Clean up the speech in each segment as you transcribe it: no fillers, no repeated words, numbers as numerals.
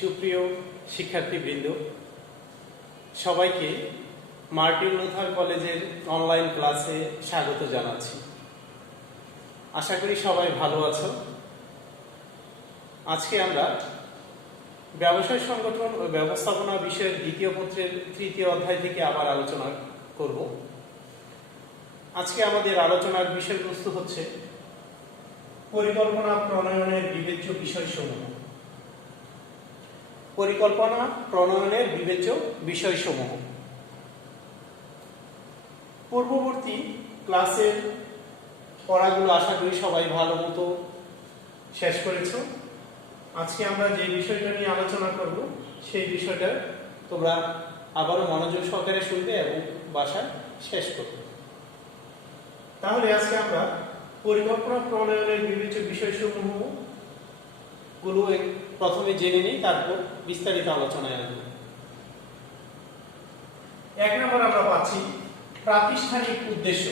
সুপ্রিয় শিক্ষার্থীবৃন্দ, সবাইকে মার্টিন লুথার কলেজের অনলাইন ক্লাসে স্বাগত জানাচ্ছি। আশা করি সবাই ভালো আছো। আজকে আমরা ব্যবসায় সংগঠন ও ব্যবস্থাপনা বিষয়ের দ্বিতীয় পত্রের তৃতীয় অধ্যায় থেকে আবার আলোচনা করব। আজকে আমাদের আলোচনার বিষয়বস্তু হচ্ছে পরিকল্পনা প্রণয়নের বিবেচ্য বিষয়সমূহ। পরিকল্পনা প্রণয়নের বিবেচ্য বিষয়সমূহ। পূর্ববর্তী ক্লাসের পড়াগুলো আশা করি সবাই ভালো মতো শেষ করেছো। আজকে আমরা যে বিষয়টা নিয়ে আলোচনা করব সেই বিষয়টা তোমরা আবারও মনোযোগ সহকারে শুনবে এবং বাসায় শেষ করবে। তাহলে আজকে আমরা পরিকল্পনা প্রণয়নের বিবেচ্য বিষয়সমূহ গুলো প্রথমে জেনে নিই, তারপর বিস্তারিত আলোচনায় আসবো। 1 নম্বর আমরা পাচ্ছি প্রাতিষ্ঠানিক উদ্দেশ্য।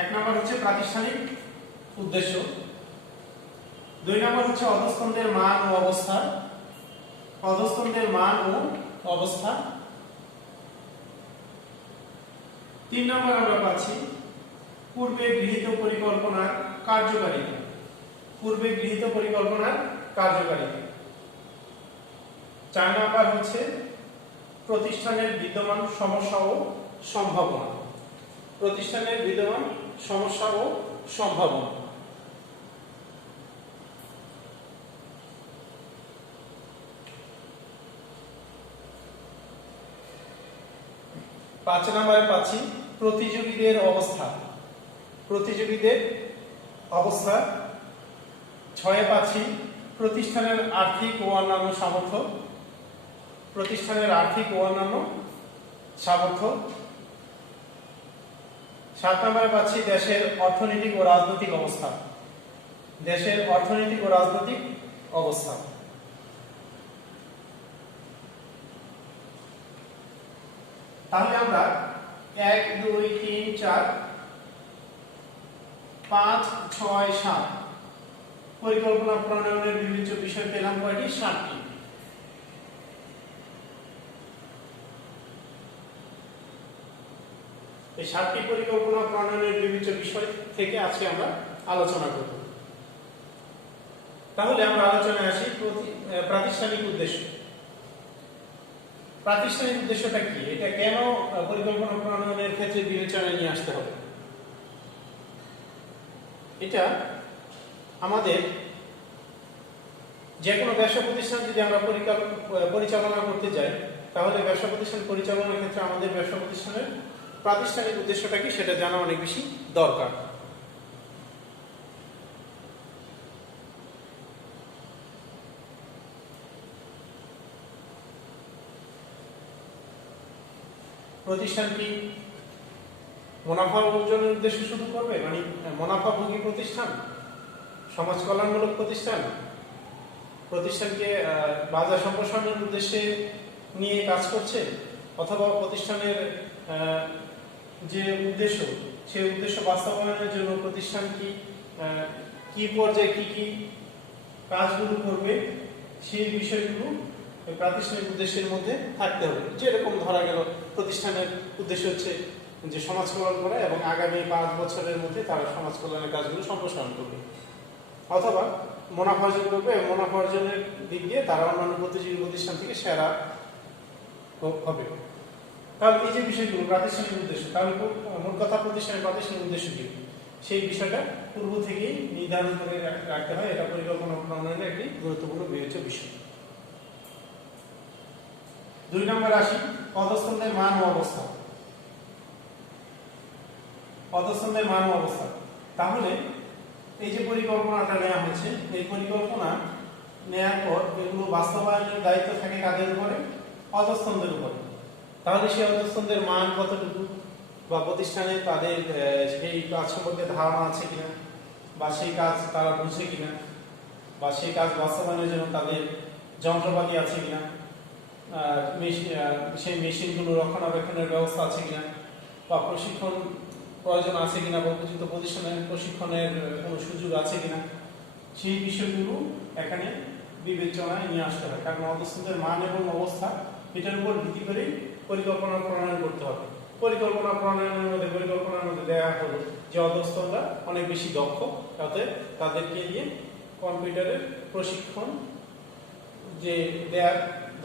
1 নম্বর হচ্ছে প্রাতিষ্ঠানিক উদ্দেশ্য। 2 নম্বর হচ্ছে অধস্তম্ভের মান ও অবস্থা। অধস্তম্ভের মান ও অবস্থা। 3 নম্বর আমরা পাচ্ছি পূর্বে গৃহীত পরিকল্পনার কার্যকারিতা। পূর্বে গৃহীত পরিকল্পনার কার্যকারিতা। 4 নম্বর হচ্ছে প্রতিষ্ঠানের বিদ্যমান সমস্যা ও সম্ভাবনা। প্রতিষ্ঠানের বিদ্যমান সমস্যা ও সম্ভাবনা। 5 নম্বরে পাচ্ছি প্রতিযোগীদের অবস্থা। প্রতিযোগীদের অবস্থা। 6 পাচ্ছি প্রতিষ্ঠানের আর্থিক ও অন্যান্য সামর্থ্য। প্রতিষ্ঠানের আর্থিক ও অন্যান্য সামর্থ্য। 7 নম্বরে পাচ্ছি দেশের অর্থনৈতিক ও রাজনৈতিক অবস্থা। দেশের অর্থনৈতিক ও রাজনৈতিক অবস্থা। তাহলে আমরা 1, 2, 3, 4, 5, 6, 7 পরিকল্পনা প্রণয়নের বিবেচ্য বিষয় পেলাম কয়টি? 7টি। এই 7টি পরিকল্পনা প্রণয়নের বিবেচ্য বিষয় থেকে আজকে আমরা আলোচনা করব। তাহলে আমরা আলোচনায় আসি প্রাতিষ্ঠানিক উদ্দেশ্য। প্রাতিষ্ঠানিক উদ্দেশ্যটা কি? এটা কেন পরিকল্পনা প্রণয়নের ক্ষেত্রে বিবেচনায় নিয়ে আসতে হবে? এটা আমাদের যে কোনো ব্যবসা প্রতিষ্ঠান যদি আমরা পরিচালনা করতে যাই, তাহলে ব্যবসা প্রতিষ্ঠান পরিচালনার ক্ষেত্রে আমাদের ব্যবসা প্রতিষ্ঠানের প্রাতিষ্ঠানিক উদ্দেশ্যটা কি সেটা জানা অনেক বেশি দরকার। প্রতিষ্ঠানটি মুনাফা অর্জনের উদ্দেশ্যে শুরু করবে, মানে মুনাফাভোগী প্রতিষ্ঠান, সমাজ কল্যাণমূলক প্রতিষ্ঠান, প্রতিষ্ঠানকে বাজার সম্প্রসারণের উদ্দেশ্যে নিয়ে কাজ করছে, অথবা প্রতিষ্ঠানের যে উদ্দেশ্য সেই উদ্দেশ্য বাস্তবায়নের জন্য প্রতিষ্ঠান কি পর্যায়ে কি কাজগুলো করবে সেই বিষয়গুলো প্রাতিষ্ঠানিক উদ্দেশ্যের মধ্যে থাকতে হবে। যেরকম ধরা গেল প্রতিষ্ঠানের উদ্দেশ্য হচ্ছে যে সমাজ কল্যাণ করা এবং আগামী 5 বছরের মধ্যে তারা সমাজ কল্যাণের কাজগুলো সম্প্রসারণ করবে, অথবা মুনাফা অর্জন করবে এবং মুনাফা অর্জনের দিক দিয়ে তারা অন্যান্য প্রতিযোগী প্রতিষ্ঠান থেকে সেরা হবে। তাহলে এই যে বিষয়গুলো প্রাতিষ্ঠানিক উদ্দেশ্য, তাহলে মোট কথা প্রতিষ্ঠানের প্রাতিষ্ঠানিক উদ্দেশ্য কি সেই বিষয়টা পূর্ব থেকেই নির্ধারণ করে রাখতে হয়। এটা পরিকল্পনা প্রণয়নের একটি গুরুত্বপূর্ণ বিবেচ্য বিষয়। 2 নম্বর আসি অধস্তম্ভের মান ও অবস্থা। অধস্তম্ভের মান ও অবস্থা। তাহলে এই যে পরিকল্পনাটা নেওয়া হয়েছে, এই পরিকল্পনা নেওয়ার পর এগুলো বাস্তবায়নের দায়িত্ব থাকে কাদের উপরে? অধস্তম্ভের উপরে। তাহলে সেই অধস্তম্ভের মান কতটুকু, বা প্রতিষ্ঠানে তাদের সেই কাজ সম্পর্কে ধারণা আছে কিনা, বা সেই কাজ তারা বুঝে কিনা, বা সেই কাজ বাস্তবায়নের জন্য তাদের যন্ত্রপাতি আছে কিনা, সেই মেশিনগুলো রক্ষণাবেক্ষণের ব্যবস্থা আছে কিনা, বা প্রশিক্ষণ প্রয়োজন আছে কিনা, বা উপযুক্ত প্রতিষ্ঠানের প্রশিক্ষণের কোনো সুযোগ আছে কিনা, সেই বিষয়গুলো এখানে বিবেচনায় নিয়ে আসতে হয়, কারণ অধস্তনদের মান এবং অবস্থা এটার উপর ভিত্তি করে পরিকল্পনা প্রণয়ন করতে হবে। পরিকল্পনার মধ্যে দেয়া হলো যে অধস্তনরা অনেক বেশি দক্ষ, তাতে তাদেরকে দিয়ে কম্পিউটারের প্রশিক্ষণ যে দেওয়ার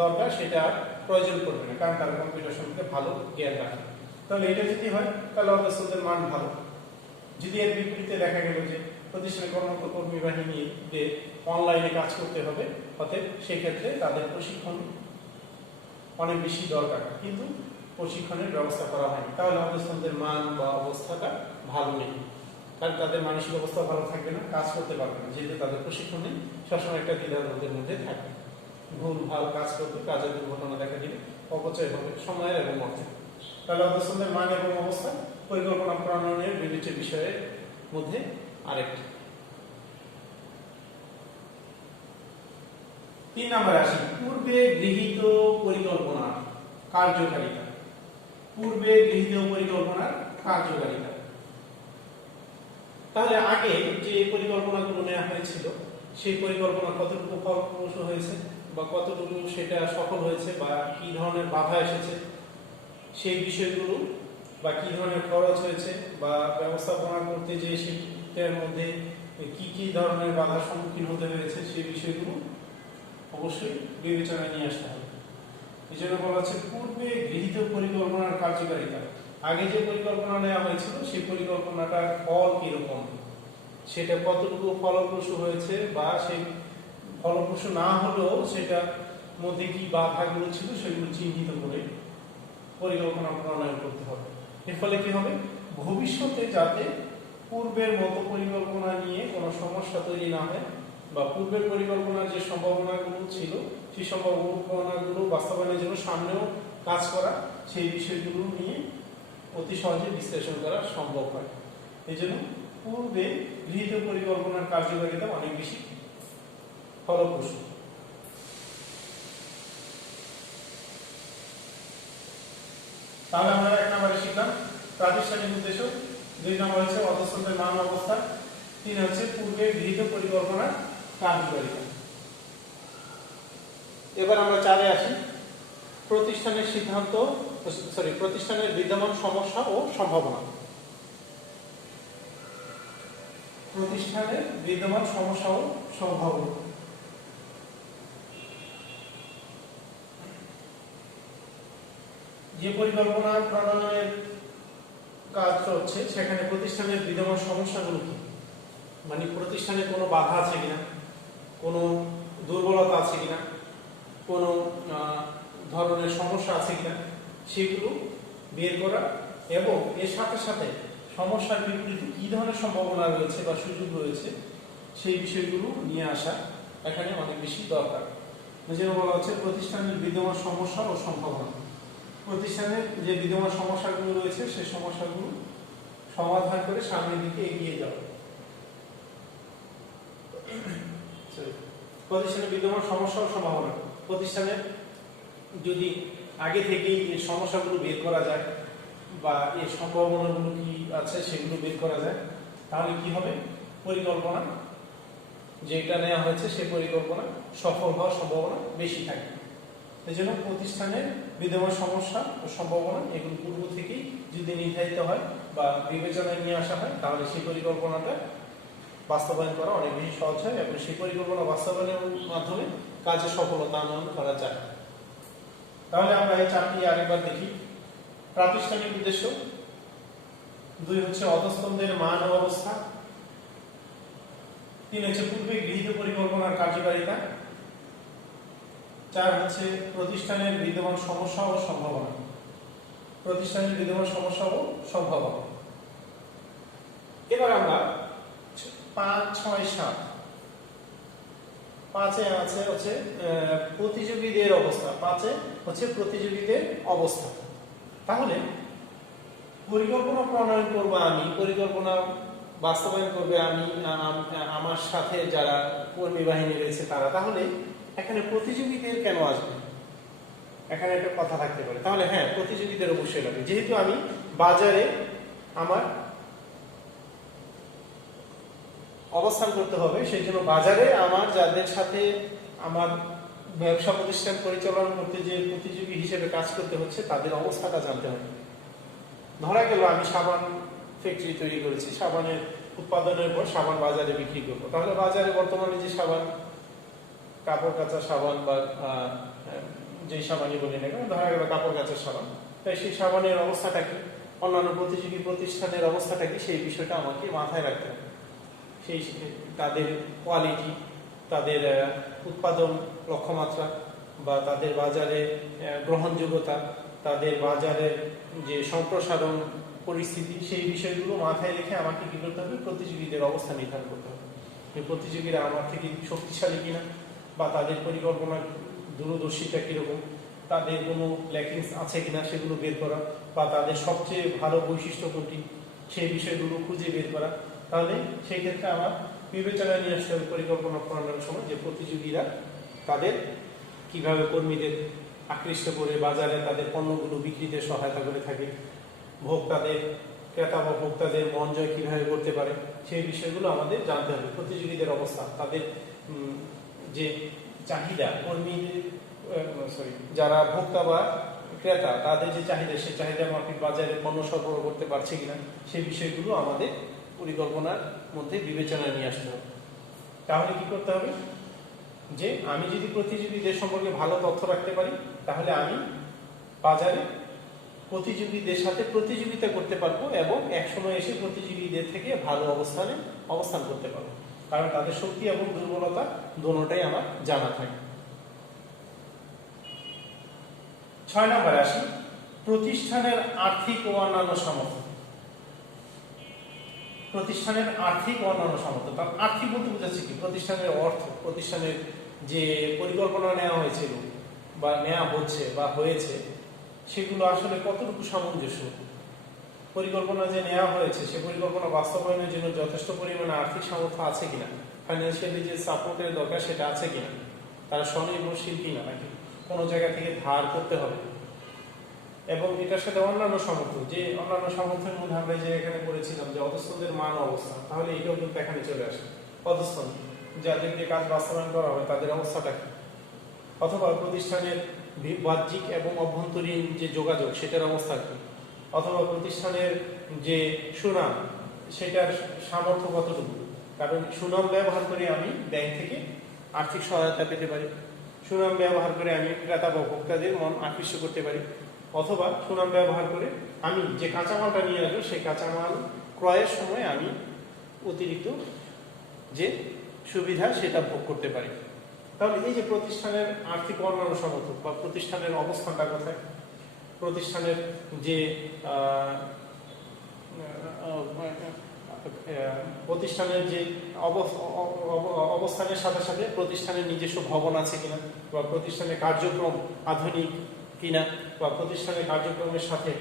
দরকার সেটা প্রয়োজন পড়বে না, কারণ তারা কম্পিউটার সম্পর্কে ভালো জ্ঞান রাখে। তাহলে এটা যদি হয় তাহলে অধস্তনদের মান ভালো। যদি এর বিপরীতে দেখা গেল যে প্রতিষ্ঠানে কর্মরত কর্মী বাহিনীদের অনলাইনে কাজ করতে হবে, অতএব সেক্ষেত্রে তাদের প্রশিক্ষণ অনেক বেশি দরকার, কিন্তু প্রশিক্ষণের ব্যবস্থা করা হয়নি, তাহলে অধস্তনদের মান বা অবস্থাটা ভালো নেই, কারণ তাদের মানসিক অবস্থা ভালো থাকবে না, কাজ করতে পারবে না, যেহেতু তাদের প্রশিক্ষণ নেই। সবসময় একটা দ্বিধাদ্বন্দ্বের মধ্যে থাকবে, ভুল ভাল কাজ করবে, কাজের দুর্ঘটনা দেখা দিলে অপচয় হবে সময়ের এবং অর্থের। তাহলে অধস্তনদের মান এবং অবস্থা পরিকল্পনা প্রণয়নের বিবেচ্য বিষয়ের মধ্যে আরেকটি। 3 নম্বরে আসি, পূর্বে গৃহীত পরিকল্পনার কার্যকারিতা। পূর্বে গৃহীত পরিকল্পনার কার্যকারিতা। তাহলে আগে যে পরিকল্পনাগুলো নেওয়া হয়েছিল সেই পরিকল্পনা কতটুকু ফলপ্রসূ হয়েছে বা কতটুকু সেটা সফল হয়েছে বা কি ধরনের বাধা এসেছে সেই বিষয়গুলো, বা কি ধরনের খরচ হয়েছে বা ব্যবস্থাপনা করতে যে সেটার মধ্যে কি কি ধরনের বাধার সম্মুখীন হতে হয়েছে সেই বিষয়গুলো অবশ্যই বিবেচনায় নিয়ে আসতে হবে। এই জন্য বলা হচ্ছে পূর্বে গৃহীত পরিকল্পনার কার্যকারিতা। আগে যে পরিকল্পনা নেওয়া হয়েছিল সেই পরিকল্পনাটার ফল কিরকম, সেটা কতটুকু ফলপ্রসূ হয়েছে, বা সেই ফলপ্রসূ না হলেও সেটার মধ্যে কি বাধাগুলো ছিল সেগুলো চিহ্নিত করে পরিকল্পনা প্রণয়ন করতে হবে। এর ফলে কি হবে, ভবিষ্যতে যাতে পূর্বের মতো পরিকল্পনা নিয়ে কোনো সমস্যা তৈরি না হয়, বা পূর্বের পরিকল্পনার যে সম্ভাবনাগুলো ছিল সেই সম্ভাবনাগুলো বাস্তবায়নের জন্য সামনেও কাজ করা, সেই বিষয়গুলো নিয়ে অতি সহজে বিশ্লেষণ করা সম্ভব হয়। এই জন্য পূর্বে গৃহীত পরিকল্পনার কার্যকারিতা অনেক বেশি ফলপ্রসূ। তাহলে আমরা 1 নম্বরে শিখলাম প্রাতিষ্ঠানিক উদ্দেশ্য, 2 নম্বর হচ্ছে অধস্তনদের মান অবস্থা, 3 হচ্ছে পূর্বে গৃহীত পরিকল্পনার কার্যকারিতা। এবার আমরা 4-এ আসি, প্রতিষ্ঠানের সিদ্ধান্ত প্রতিষ্ঠানের বিদ্যমান সমস্যা ও সম্ভাবনা। প্রতিষ্ঠানের বিদ্যমান সমস্যা ও সম্ভাবনা। যে পরিকল্পনা প্রণয়নের কাজ চলছে সেখানে প্রতিষ্ঠানের বিদ্যমান সমস্যাগুলো কি, মানে প্রতিষ্ঠানে কোনো বাধা আছে কিনা, কোনো দুর্বলতা আছে কিনা, কোনো ধরনের সমস্যা আছে কিনা সেগুলো বের করা, এবং এর সাথে সাথে সমস্যার বিপরীতে কি ধরনের সম্ভাবনা রয়েছে বা সুযোগ রয়েছে সেই বিষয়গুলো নিয়ে আসা এখানে অনেক বেশি দরকার। যেটা বলা হচ্ছে প্রতিষ্ঠানের বিদ্যমান সমস্যা ও সম্ভাবনা। প্রতিষ্ঠানের যে বিদ্যমান সমস্যাগুলো রয়েছে সেই সমস্যাগুলো সমাধান করে সামনের দিকে এগিয়ে যাওয়া। প্রতিষ্ঠানের বিদ্যমান সমস্যা ও সম্ভাবনা। প্রতিষ্ঠানের যদি আগে থেকেই এই সমস্যাগুলো বের করা যায় বা এই সম্ভাবনাগুলো কি আছে সেগুলো বের করা যায়, তাহলে কি হবে, পরিকল্পনা যেটা নেওয়া হয়েছে সেই পরিকল্পনা সফল হওয়ার সম্ভাবনা বেশি থাকে। এই জন্য প্রতিষ্ঠানের বিদ্যমান সমস্যা ও সম্ভাবনা এগুলো পূর্ব থেকেই যদি নির্ধারিত হয় বা বিবেচনায় নিয়ে আসা হয়, তাহলে সেই পরিকল্পনাটা বাস্তবায়ন করা অনেক বেশি সহজ হয় এবং সেই পরিকল্পনা বাস্তবায়নের মাধ্যমে কাজে সফলতা আনয়ন করা যায়। তাহলে আমরা এই 4টি আরেকবার দেখি। প্রাতিষ্ঠানিক উদ্দেশ্য, 2 হচ্ছে অধস্তনদের মান ও অবস্থা, 3 হচ্ছে পূর্বে গৃহীত পরিকল্পনার কার্যকারিতা, 4 হচ্ছে প্রতিষ্ঠানের বিদ্যমান সমস্যা ও সম্ভাবনা। প্রতিষ্ঠানের বিদ্যমান সমস্যা ও সম্ভাবনা। এবার আমরা 5, 6, 7 5-এ হচ্ছে প্রতিযোগীদের অবস্থা। 5-এ হচ্ছে প্রতিযোগীদের অবস্থা। তাহলে পরিকল্পনা প্রণয়ন করবো আমি, পরিকল্পনা বাস্তবায়ন করবে আমি, আমার সাথে যারা কর্মী বাহিনী রয়েছে তারা, তাহলে এখানে প্রতিযোগীদের কেন আসবে, এখানে একটা কথা থাকতে পারে। তাহলে হ্যাঁ, প্রতিযোগীদের অবশ্যই লাগবে, যেহেতু আমি বাজারে আমার অবস্থান করতে হবে, সেই জন্য বাজারে আমার যাদের সাথে আমার ব্যবসা প্রতিষ্ঠান পরিচালনা করতে যে প্রতিযোগী হিসেবে কাজ করতে হচ্ছে তাদের অবস্থাটা জানতে হবে। ধরা গেল আমি সাবান ফ্যাক্টরি তৈরি করেছি, সাবানের উৎপাদনের পর সাবান বাজারে বিক্রি করবো, তাহলে বাজারে বর্তমানে যে সাবান, কাপড় কাচা সাবান বা যে সাবানই বলি না কেন, ধরা গেল কাপড় কাচার সাবান, তাই সেই সাবানের অবস্থাটা কি, অন্যান্য প্রতিযোগী প্রতিষ্ঠানের অবস্থাটা কি, সেই বিষয়টা আমাকে মাথায় রাখতে হবে। সেই তাদের কোয়ালিটি, তাদের উৎপাদন লক্ষ্যমাত্রা বা তাদের বাজারে গ্রহণযোগ্যতা, তাদের বাজারের যে সম্প্রসারণ পরিস্থিতি, সেই বিষয়গুলো মাথায় রেখে আমাকে কি করতে হবে, প্রতিযোগীদের অবস্থা নির্ধারণ করতে হবে। যে প্রতিযোগীরা আমার থেকে শক্তিশালী কিনা, বা তাদের পরিকল্পনা দূরদর্শিতা কিরকম, তাদের কোনো ল্যাকিংস আছে কিনা সেগুলো বের করা, বা তাদের সবচেয়ে ভালো বৈশিষ্ট্য কোনটি সেই বিষয়গুলো খুঁজে বের করা। তাহলে সেই ক্ষেত্রে আমার বিবেচনায় নিয়ে আসতে হবে পরিকল্পনা করানোর সময় যে প্রতিযোগীরা তাদের কিভাবে কর্মীদের আকৃষ্ট করে বাজারে তাদের পণ্যগুলো বিক্রিতে সহায়তা করে থাকে, ভোক্তাদের, ক্রেতা বা ভোক্তাদের মন জয় কিভাবে করতে পারে, সেই বিষয়গুলো আমাদের জানতে হবে। প্রতিযোগীদের অবস্থা, তাদের যে চাহিদা, কর্মীদের যারা ভোক্তা বা ক্রেতা তাদের যে চাহিদা, সেই চাহিদা মাফিক বাজারে পণ্য সরবরাহ করতে পারছে কিনা, সেই বিষয়গুলো আমাদের পরিকল্পনার মধ্যে বিবেচনায় নিয়ে আসতে হবে। তাহলে কি করতে হবে, যে আমি যদি প্রতিযোগীদের সম্পর্কে ভালো তথ্য রাখতে পারি, তাহলে আমি বাজারে প্রতিযোগীদের সাথে প্রতিযোগিতা করতে পারবো এবং একসময় এসে প্রতিযোগীদের থেকে ভালো অবস্থান করতে পারবো, কারণ তাদের শক্তি এবং দুর্বলতা দুটোটাই আমার জানা থাকে। 6 নম্বরে আসি, প্রতিষ্ঠানের আর্থিক ও অন্যান্য সামর্থ্য। প্রতিষ্ঠানের আর্থিক ও অন্যান্য সামর্থ্য, তার আর্থিক বলতে বোঝাচ্ছে কি, প্রতিষ্ঠানের অর্থ, প্রতিষ্ঠানের যে পরিকল্পনা নেওয়া হয়েছিল বা নেওয়া হচ্ছে বা হয়েছে, সেগুলো আসলে কতটুকু সামঞ্জস্য, পরিকল্পনা যে নেওয়া হয়েছে সে পরিকল্পনা বাস্তবায়নের জন্য যথেষ্ট পরিমাণে আর্থিক সামর্থ্য আছে কিনা, ফাইন্যান্সিয়ালি যে সাপোর্টের দরকার সেটা আছে কিনা, তারা স্বনির্ভরশীল কিনা, নাকি কোনো জায়গা থেকে ধার করতে হবে। এবং এটার সাথে অন্যান্য সামর্থ্য, যে অন্যান্য সামর্থ্যের মধ্যে আমরা যে এখানে পড়েছিলাম যে অধস্তনদের মান অবস্থা, তাহলে এটাও কিন্তু এখানে চলে আসে। অধস্তন যাদের যে কাজ বাস্তবায়ন করা হবে তাদের অবস্থাটা কি, অথবা প্রতিষ্ঠানের বাহ্যিক এবং অভ্যন্তরীণ যে যোগাযোগ সেটার অবস্থা কি, অথবা প্রতিষ্ঠানের যে সুনাম সেটার সামর্থ্য কতটুকু, কারণ সুনাম ব্যবহার করে আমি ব্যাংক থেকে আর্থিক সহায়তা পেতে পারি, সুনাম ব্যবহার করে আমি ক্রেতা বা ভোক্তাদের মন আকৃষ্ট করতে পারি, অথবা সুনাম ব্যবহার করে আমি যে কাঁচামালটা নিয়ে আসবো সেই কাঁচামাল ক্রয়ের সময় আমি অতিরিক্ত যে সুবিধা সেটা ভোগ করতে পারি। তাহলে এই যে প্রতিষ্ঠানের আর্থিক অন্যান্য সামর্থ্য বা প্রতিষ্ঠানের অবস্থানটা কোথায়, প্রতিষ্ঠানের যে প্রতিষ্ঠানের যে অবস্থানের সাথে সাথে প্রতিষ্ঠানের নিজস্ব ভবন আছে কিনা, বা প্রতিষ্ঠানের কার্যক্রম আধুনিক কিনা, বা প্রতিষ্ঠানের কার্যক্রমের সাথে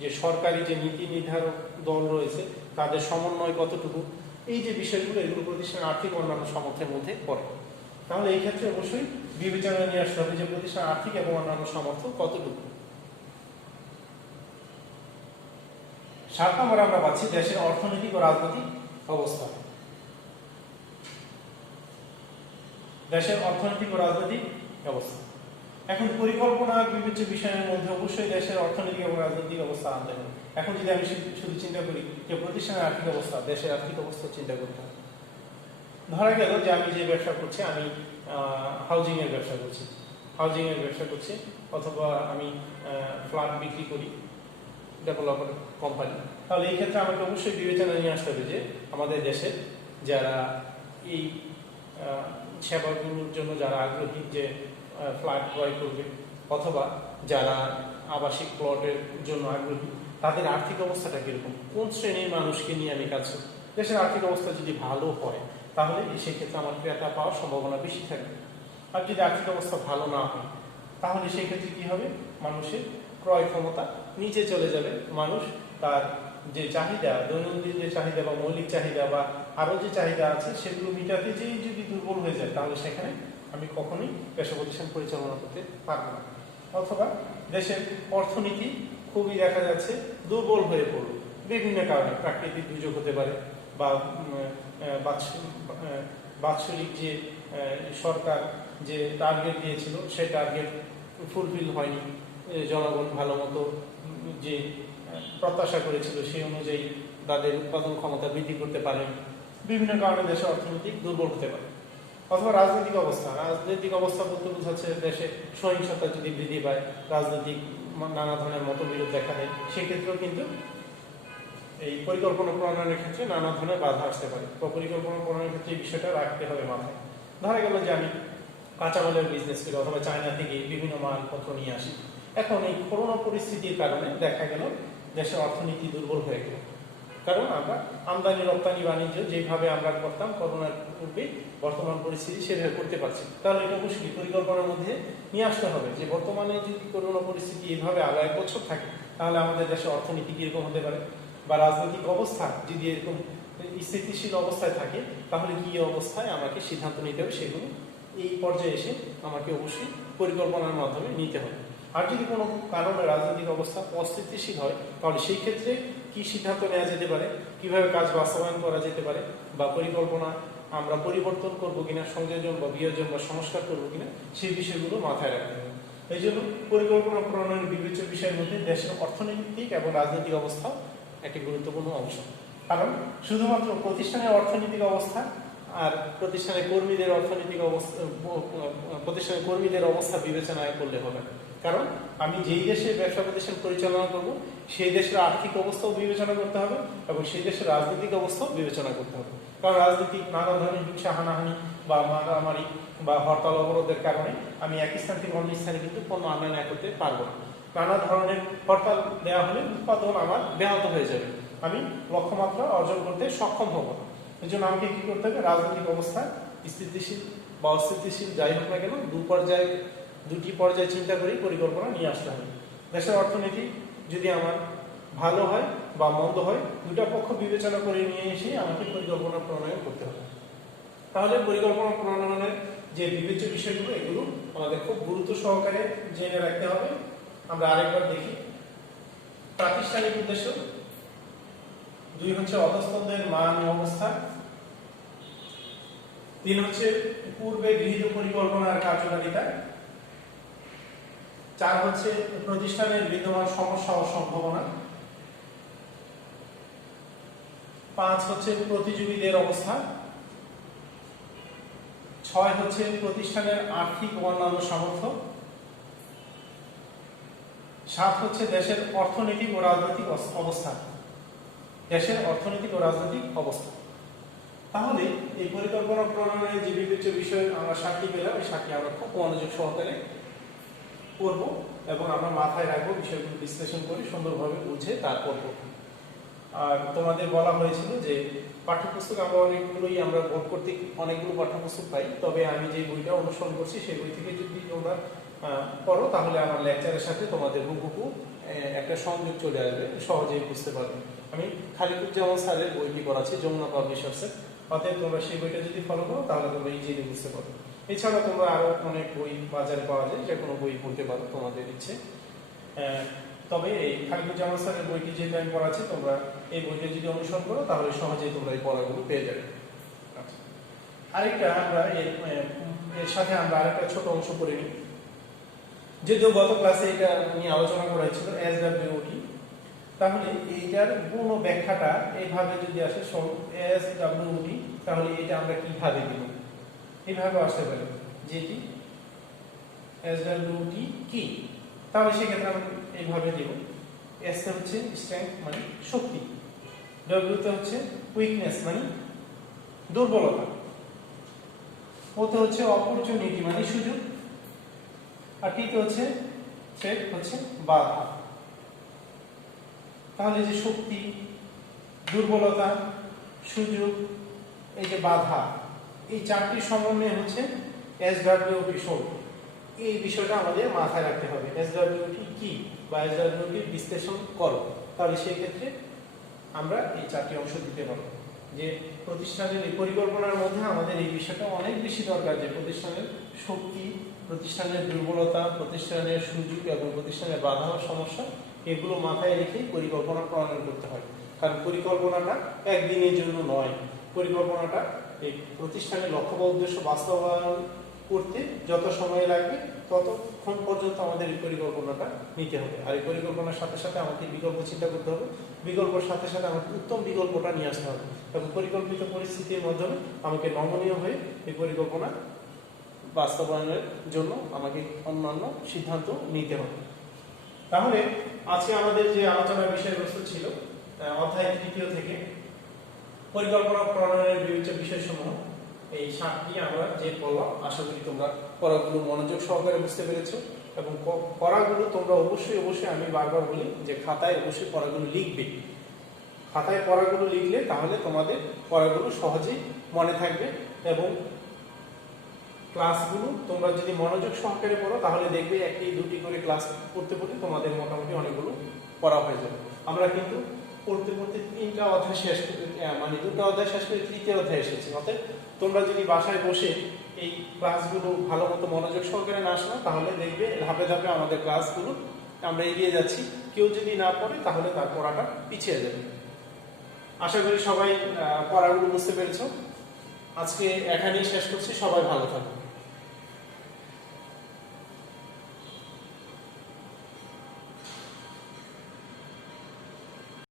যে সরকারি যে নীতি নির্ধারক দল রয়েছে তাদের সমন্বয় কতটুকু, এই যে বিষয়গুলো, এগুলো প্রতিষ্ঠানের আর্থিক অন্যান্য সামর্থ্যের মধ্যে পড়ে। তাহলে এই ক্ষেত্রে অবশ্যই বিবেচনায় নিয়ে আসতে হবে যে প্রতিষ্ঠানের আর্থিক এবং অন্যান্য সামর্থ্য কতটুকু। 7 নম্বরে আমরা পাচ্ছি দেশের অর্থনৈতিক ও রাজনৈতিক অবস্থা। দেশের অর্থনৈতিক ও রাজনৈতিক অবস্থা, এখন পরিকল্পনার বিবেচ্য বিষয়ের মধ্যে অবশ্যই দেশের অর্থনৈতিক এবং রাজনৈতিক অবস্থা আনতে হবে। এখন যদি আমি শুধু চিন্তা করি যে প্রতিষ্ঠানের আর্থিক অবস্থা, দেশের আর্থিক অবস্থা চিন্তা করতে হবে। ধরা গেল যে আমি যে ব্যবসা করছি, আমি হাউজিং এর ব্যবসা করছি, অথবা আমি ফ্ল্যাট বিক্রি করি, ডেভেলপার কোম্পানি। তাহলে এই ক্ষেত্রে আমাকে অবশ্যই বিবেচনা নিয়ে আসতে হবে যে আমাদের দেশের যারা এই সেবাগুলোর জন্য যারা আগ্রহী, যে ফ্ল্যাট ক্রয় করবে অথবা যারা আবাসিক প্লটের জন্য আগ্রহী, তাদের আর্থিক অবস্থাটা কিরকম, কোন শ্রেণীর মানুষকে নিয়ে আমি কাজ করি। দেশের আর্থিক অবস্থা যদি ভালো হয় তাহলে সেক্ষেত্রে আমার ক্রেতা পাওয়ার সম্ভাবনা বেশি থাকবে। আর যদি আর্থিক অবস্থা ভালো না হয় তাহলে সেই ক্ষেত্রে কি হবে, মানুষের ক্রয় ক্ষমতা নিচে চলে যাবে, মানুষ তার যে চাহিদা, দৈনন্দিন যে চাহিদা বা মৌলিক চাহিদা বা আরো যে চাহিদা আছে সেগুলো মিটাতে যেই যদি দুর্বল হয়ে যায় তাহলে সেখানে আমি কখনোই ব্যবসা প্রতিষ্ঠান পরিচালনা করতে পারবো না। অথবা দেশের অর্থনীতি খুবই দেখা যাচ্ছে দুর্বল হয়ে পড়লো বিভিন্ন কারণে, প্রাকৃতিক দুর্যোগ হতে পারে, বা বাৎসরিক যে সরকার যে টার্গেট দিয়েছিল সেই টার্গেট ফুলফিল হয়নি, জনগণ ভালো মতো যে প্রত্যাশা করেছিল সেই অনুযায়ী তাদের উৎপাদন ক্ষমতা বৃদ্ধি করতে পারেনি, বিভিন্ন কারণে দেশের অর্থনীতি দুর্বল হতে পারে। অথবা রাজনৈতিক অবস্থা বলতে বোঝাচ্ছে দেশে সহিংসতা যদি বৃদ্ধি পায়, রাজনৈতিক নানা ধরনের মতবিরোধ দেখা দেয়, সেক্ষেত্রেও কিন্তু এই পরিকল্পনা প্রণয়নের ক্ষেত্রে নানা ধরনের বাধা আসতে পারে। তো পরিকল্পনা প্রণয়নের ক্ষেত্রে এই বিষয়টা রাখতে হবে মাথায়। ধরা গেল যে আমি কাঁচামালের বিজনেস করি অথবা চায়না থেকে বিভিন্ন মালপত্র নিয়ে আসি, এখন এই করোনা পরিস্থিতির কারণে দেখা গেল দেশের অর্থনীতি দুর্বল হয়ে গেল, কারণ আমরা আমদানি রপ্তানি বাণিজ্য যেভাবে আমরা করতাম করোনার পূর্বে বর্তমান পরিস্থিতি সেভাবে করতে পারছি। তাহলে এটা অবশ্যই পরিকল্পনার মধ্যে নিয়ে আসতে হবে যে বর্তমানে যদি করোনা পরিস্থিতি এইভাবে আরো 1 বছর থাকে তাহলে আমাদের দেশের অর্থনীতি কিরকম হতে পারে, বা রাজনৈতিক অবস্থা যদি এরকম স্থিতিশীল অবস্থায় থাকে তাহলে কি অবস্থায় আমাকে সিদ্ধান্ত নিতে হবে, সেগুলো এই পর্যায়ে এসে আমাকে অবশ্যই পরিকল্পনার মাধ্যমে নিতে হবে। আর যদি কোনো কারণে রাজনৈতিক অবস্থা অস্থিতিশীল হয় তাহলে সেই ক্ষেত্রে কি সিদ্ধান্ত নেওয়া যেতে পারে, কিভাবে কাজ বাস্তবায়ন করা যেতে পারে, বা পরিকল্পনা আমরা পরিবর্তন করবো কিনা, সংযোজন বা বিয়োজন বা সংস্কার করবো কিনা, সেই বিষয়গুলো মাথায় রাখতে হবে। এই জন্য পরিকল্পনা প্রণয়নের বিবেচ্য বিষয়ের মধ্যে দেশের অর্থনৈতিক এবং রাজনৈতিক অবস্থা একটি গুরুত্বপূর্ণ অংশ। কারণ শুধুমাত্র প্রতিষ্ঠানের অর্থনৈতিক অবস্থা আর প্রতিষ্ঠানের কর্মীদের অবস্থা বিবেচনা করলে হবে না। কারণ আমি যেই দেশে ব্যবসা প্রতিষ্ঠান পরিচালনা করব সেই দেশের আর্থিক অবস্থাও বিবেচনা করতে হবে এবং সেই দেশের রাজনৈতিক অবস্থাও বিবেচনা করতে হবে। কারণ রাজনীতিক নানা ধরনের হিংসা হানাহানি বা মারামারি বা হরতাল অবরোধের কারণে আমি এক স্থান থেকে অন্য স্থানে কিন্তু পণ্য আনয়ন করতে পারবো না। নানা ধরনের হরতাল দেওয়া হলে উৎপাদন আমার ব্যাহত হয়ে যাবে, আমি লক্ষ্যমাত্রা অর্জন করতে সক্ষম হব না। এই জন্য আমাকে কি করতে হবে, রাজনৈতিক অবস্থা স্থিতিশীল বা অস্থিতিশীল যাই হোক না কেন দুটি পর্যায়ে চিন্তা করেই পরিকল্পনা নিয়ে আসতে হবে। দেশের অর্থনীতি যদি আমার ভালো হয় বা মন্দ হয়, দুটা পক্ষ বিবেচনা করে নিয়ে এসে আমাকে পরিকল্পনা প্রণয়ন করতে হবে। তাহলে পরিকল্পনা প্রণয়নের যে বিবেচ্য বিষয়গুলো এগুলো আমাদের খুব গুরুত্ব সহকারে জেনে রাখতে হবে। আমরা আরেকবার দেখি। প্রাতিষ্ঠানিক উদ্দেশ্য, 2 হচ্ছে অধস্তনদের মান ও অবস্থা, 3 হচ্ছে পূর্বে গৃহীত পরিকল্পনার কার্যকারিতা, 4 হচ্ছে প্রতিষ্ঠানের বিদ্যমান সমস্যা ও সম্ভাবনা, 5 হচ্ছে প্রতিযোগীদের অবস্থা, 6 হচ্ছে প্রতিষ্ঠানের আর্থিক ও অন্যান্য সামর্থ্য, 7 হচ্ছে দেশের অর্থনৈতিক ও রাজনৈতিক অবস্থা, দেশের অর্থনৈতিক ও রাজনৈতিক অবস্থা। তাহলে এই পরিকল্পনা প্রণয়নের যে বিবেচ্য বিষয় আমরা 7টি পেলাম, এই 7টি আমরা খুব মনোযোগ সহকারে পড়বো এবং আমরা মাথায় রাখবো, বিষয়গুলো বিশ্লেষণ করে সুন্দরভাবে বুঝে তারপর পড়বো। আর তোমাদের বলা হয়েছিল যে পাঠ্যপুস্তক আমরা বোর্ড কর্তৃক অনেকগুলো পাঠ্যপুস্তক পাই, তবে আমি যে বইটা অনুসরণ করছি সেই বই থেকে যদি তোমরা পড়ো তাহলে আমার লেকচারের সাথে তোমাদের হুবহু একটা সংযোগ চলে আসবে, সহজেই বুঝতে পারবে। আমি খালিকুজ্জামান স্যারের বইটি পড়াচ্ছি যমুনা পাবলিশার্সের, অতএব তোমরা সেই বইটা যদি ফলো করো তাহলে তোমরা ইজিলি বুঝতে পারবে। এছাড়া তোমরা আরো অনেক বই বাজারে পাওয়া যায়, যে কোনো বই পড়তে পারো তোমাদের ইচ্ছে। তবে এই খালিকুজ্জামান স্যারের বইটি যেহেতু আমি পড়াচ্ছি, তোমরা এই বইটা যদি অনুসরণ করো তাহলে সহজেই তোমরা এই পড়াগুলো পেয়ে যাবে। আরেকটা আমরা এর সাথে আমরা আরেকটা ছোট অংশ করে নিই। যদিও গত ক্লাসে এটা নিয়ে আলোচনা করা হয়েছিল SWOT, তাহলে এইটার পূর্ণ ব্যাখ্যাটা এইভাবে যদি আসে SWOT, তাহলে এটা আমরা কিভাবে দিব, এইভাবে আসতে পারে যে কি SWOT কি, তাহলে সেক্ষেত্রে আমরা এইভাবে দিব। S তে হচ্ছে স্ট্রেংথ মানে শক্তি, W তে হচ্ছে উইকনেস মানে দুর্বলতা, O তে হচ্ছে অপরচুনিটি মানে সুযোগ, আর T তে হচ্ছে থ্রেট হচ্ছে বাধা। তাহলে যে শক্তি, দুর্বলতা, সুযোগ, এই যে বাধা, এই 4টি সমন্বয় হচ্ছে SWOT শব্দ। এই বিষয়টা আমাদের মাথায় রাখতে হবে। SWOT কি বা SWOT বিশ্লেষণ করো, তাহলে সেই ক্ষেত্রে আমরা এই 4টি অংশ দিতে পারবো। যে প্রতিষ্ঠানের এই পরিকল্পনার মধ্যে আমাদের এই বিষয়টা অনেক বেশি দরকার, যে প্রতিষ্ঠানের শক্তি, প্রতিষ্ঠানের দুর্বলতা, প্রতিষ্ঠানের সুযোগ এবং প্রতিষ্ঠানের বাধা ও সমস্যা, এগুলো মাথায় রেখে পরিকল্পনা প্রণয়ন করতে হয়। কারণ পরিকল্পনাটা একদিনের জন্য নয়, পরিকল্পনাটা এই প্রতিষ্ঠানের লক্ষ্য বা উদ্দেশ্য বাস্তবায়ন করতে যত সময় লাগবে ততক্ষণ পর্যন্ত আমাদের এই পরিকল্পনাটা নিতে হবে। আর এই পরিকল্পনার সাথে সাথে আমাকে বিকল্প চিন্তা করতে হবে, বিকল্পের সাথে সাথে আমাকে উত্তম বিকল্পটা নিয়ে আসতে হবে এবং পরিকল্পিত পরিস্থিতির মাধ্যমে আমাকে নমনীয় হয়ে এই পরিকল্পনা বাস্তবায়নের জন্য আমাকে অন্যান্য সিদ্ধান্ত নিতে হবে। তাহলে আজকে আমাদের যে আলোচনার বিষয়বস্তু ছিল অধ্যায় 3 থেকে পরিকল্পনা প্রণয়নের বিবিধ বিষয়সমূহ, এই 7টি আমরা যে পড়লাম, আশা করি তোমরা পড়াগুলো মনোযোগ সহকারে বুঝতে পেরেছো এবং পড়াগুলো তোমরা অবশ্যই আমি বারবার বলি যে খাতায় অবশ্যই পড়াগুলো লিখবে। খাতায় পড়াগুলো লিখলে তাহলে তোমাদের পড়াগুলো সহজেই মনে থাকবে এবং ক্লাসগুলো তোমরা যদি মনোযোগ সহকারে পড়ো তাহলে দেখবে 1-2টি করে ক্লাস করতে তোমাদের মোটামুটি অনেকগুলো পড়া হয়ে যাবে। আমরা কিন্তু পড়তে 3টা অধ্যায় শেষ করে মানে 2টা অধ্যায় শেষ করে 3য় অধ্যায় এসেছি। অতএব তোমরা যদি বাসায় বসে এই ক্লাসগুলো ভালো মতো মনোযোগ সহকারে না শোনো তাহলে দেখবে ধাপে ধাপে আমাদের ক্লাসগুলো আমরা এগিয়ে যাচ্ছি। কেউ যদি না পড়ে তাহলে তার পড়াটা পিছিয়ে যাবে। আশা করি সবাই পড়াগুলো বুঝতে পেরেছো। আজকে এখানেই শেষ করছি। সবাই ভালো থাকবে।